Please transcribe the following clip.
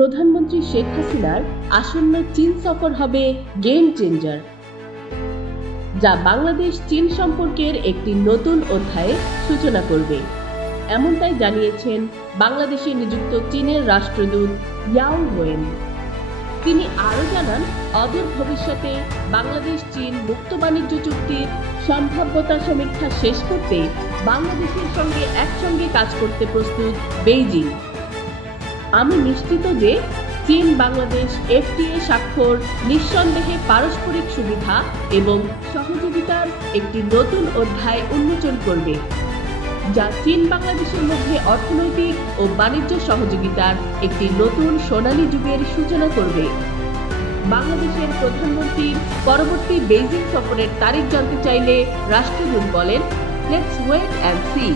প্রধানমন্ত্রী শেখ হাসিনার আসন্ন চীন সফর হবে গেম চেঞ্জার, যা বাংলাদেশ চীন সম্পর্কের একটি নতুন অধ্যায়ের সূচনা করবে। এমনটাই জানিয়েছেন বাংলাদেশে নিযুক্ত চীনের রাষ্ট্রদূত ইয়াও ওয়েন। তিনি আরও জানান, অদূর ভবিষ্যতে বাংলাদেশ চীন মুক্ত বাণিজ্য চুক্তির সম্ভাব্যতা সমীক্ষা শেষ করতে বাংলাদেশের সঙ্গে একসঙ্গে কাজ করতে প্রস্তুত বেইজিং। আমি নিশ্চিত যে চীন বাংলাদেশ এফটিএ স্বাক্ষর নিঃসন্দেহে পারস্পরিক সুবিধা এবং সহযোগিতার একটি নতুন অধ্যায় উন্মোচন করবে, যা চীন বাংলাদেশের মধ্যে অর্থনৈতিক ও বাণিজ্য সহযোগিতার একটি নতুন সোনালী যুগের সূচনা করবে। বাংলাদেশের প্রধানমন্ত্রীর পরবর্তী বেইজিং সফরের তারিখ জানতে চাইলে রাষ্ট্রদূত বলেন, লেটস ওয়েট অ্যান্ড সি।